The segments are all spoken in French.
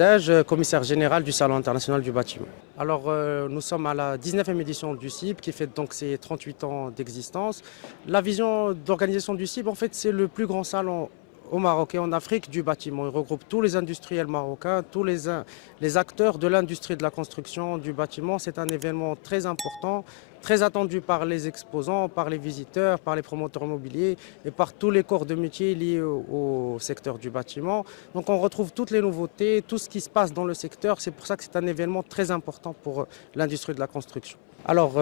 Dej, commissaire général du Salon international du bâtiment. Alors, nous sommes à la 19e édition du CIB qui fait donc ses 38 ans d'existence. La vision d'organisation du CIB, en fait, c'est le plus grand salon au Maroc et en Afrique du bâtiment. Il regroupe tous les industriels marocains, tous les acteurs de l'industrie de la construction du bâtiment. C'est un événement très important, très attendu par les exposants, par les visiteurs, par les promoteurs immobiliers et par tous les corps de métier liés au secteur du bâtiment. Donc on retrouve toutes les nouveautés, tout ce qui se passe dans le secteur. C'est pour ça que c'est un événement très important pour l'industrie de la construction. Alors,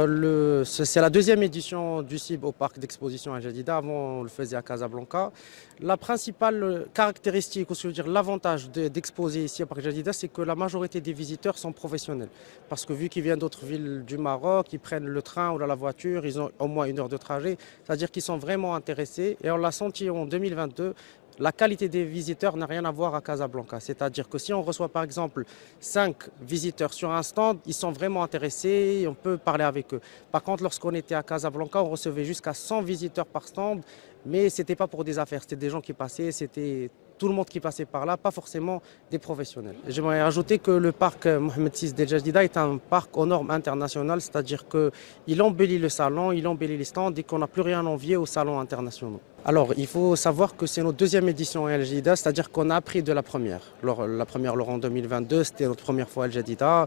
c'est la deuxième édition du CIB au parc d'exposition à Jadida. Avant, on le faisait à Casablanca. La principale caractéristique, ou je veux dire l'avantage d'exposer ici au parc Jadida, c'est que la majorité des visiteurs sont professionnels. Parce que vu qu'ils viennent d'autres villes du Maroc, ils prennent le train ou la voiture, ils ont au moins 1 heure de trajet. C'est-à-dire qu'ils sont vraiment intéressés. Et on l'a senti en 2022. La qualité des visiteurs n'a rien à voir à Casablanca. C'est-à-dire que si on reçoit par exemple 5 visiteurs sur un stand, ils sont vraiment intéressés, on peut parler avec eux. Par contre, lorsqu'on était à Casablanca, on recevait jusqu'à 100 visiteurs par stand, mais ce n'était pas pour des affaires, c'était des gens qui passaient, c'était tout le monde qui passait par là, pas forcément des professionnels. J'aimerais ajouter que le parc Mohamed VI d'El Jadida est un parc aux normes internationales, c'est-à-dire qu'il embellit le salon, il embellit les stands et qu'on n'a plus rien à envier aux salons internationaux. Alors, il faut savoir que c'est notre deuxième édition à El Jadida, c'est-à-dire qu'on a appris de la première. La première, en 2022, c'était notre première fois à El Jadida.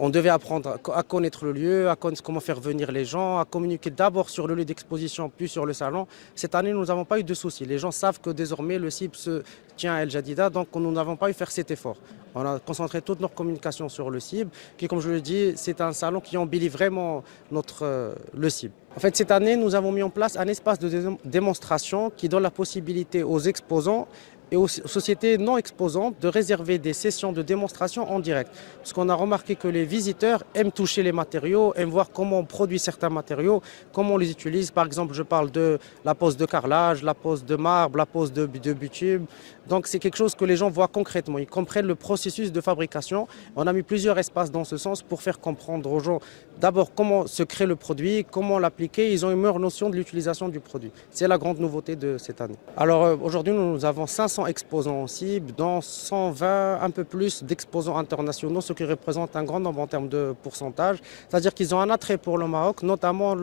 On devait apprendre à connaître le lieu, à connaître comment faire venir les gens, à communiquer d'abord sur le lieu d'exposition, puis sur le salon. Cette année, nous n'avons pas eu de soucis. Les gens savent que désormais, le CIB se tient à El Jadida, donc nous n'avons pas eu à faire cet effort. On a concentré toute notre communication sur le CIB, qui, comme je le dis, c'est un salon qui embellit vraiment le CIB. En fait, cette année, nous avons mis en place un espace de démonstration qui donne la possibilité aux exposants et aux sociétés non exposantes de réserver des sessions de démonstration en direct. Parce qu'on a remarqué que les visiteurs aiment toucher les matériaux, aiment voir comment on produit certains matériaux, comment on les utilise. Par exemple, je parle de la pose de carrelage, la pose de marbre, la pose de bitume. Donc c'est quelque chose que les gens voient concrètement, ils comprennent le processus de fabrication. On a mis plusieurs espaces dans ce sens pour faire comprendre aux gens d'abord comment se crée le produit, comment l'appliquer. Ils ont une meilleure notion de l'utilisation du produit. C'est la grande nouveauté de cette année. Alors aujourd'hui, nous avons 500 exposants en CIB, dont 120, un peu plus d'exposants internationaux, ce qui représente un grand nombre en termes de pourcentage. C'est-à-dire qu'ils ont un attrait pour le Maroc, notamment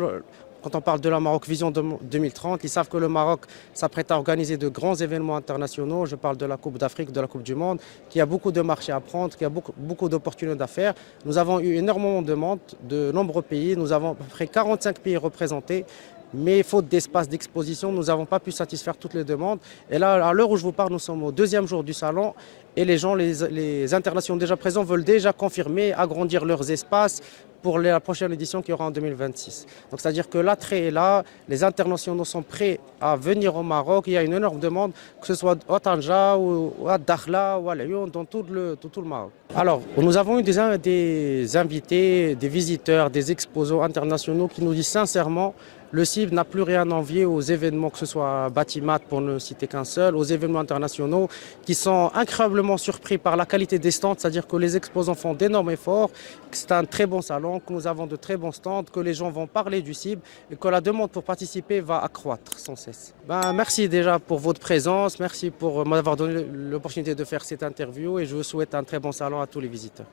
quand on parle de la Maroc Vision 2030, ils savent que le Maroc s'apprête à organiser de grands événements internationaux. Je parle de la Coupe d'Afrique, de la Coupe du Monde, qu'il y a beaucoup de marchés à prendre, qu'il y a beaucoup d'opportunités d'affaires. Nous avons eu énormément de demandes de nombreux pays. Nous avons à peu près 45 pays représentés. Mais faute d'espace d'exposition, nous n'avons pas pu satisfaire toutes les demandes. Et là, à l'heure où je vous parle, nous sommes au deuxième jour du salon et les gens, les internationaux déjà présents veulent déjà confirmer, agrandir leurs espaces pour la prochaine édition qui aura en 2026. Donc c'est-à-dire que l'attrait est là, les internationaux sont prêts à venir au Maroc. Il y a une énorme demande, que ce soit à Tanja ou à Dakhla ou à Lyon, dans tout le Maroc. Alors, nous avons eu des invités, des visiteurs, des exposants internationaux qui nous disent sincèrement le CIB n'a plus rien à envier aux événements, que ce soit à Batimat pour ne citer qu'un seul, aux événements internationaux qui sont incroyablement surpris par la qualité des stands, c'est-à-dire que les exposants font d'énormes efforts, que c'est un très bon salon, que nous avons de très bons stands, que les gens vont parler du CIB et que la demande pour participer va accroître sans cesse. Merci déjà pour votre présence, merci pour m'avoir donné l'opportunité de faire cette interview et je vous souhaite un très bon salon à tous les visiteurs.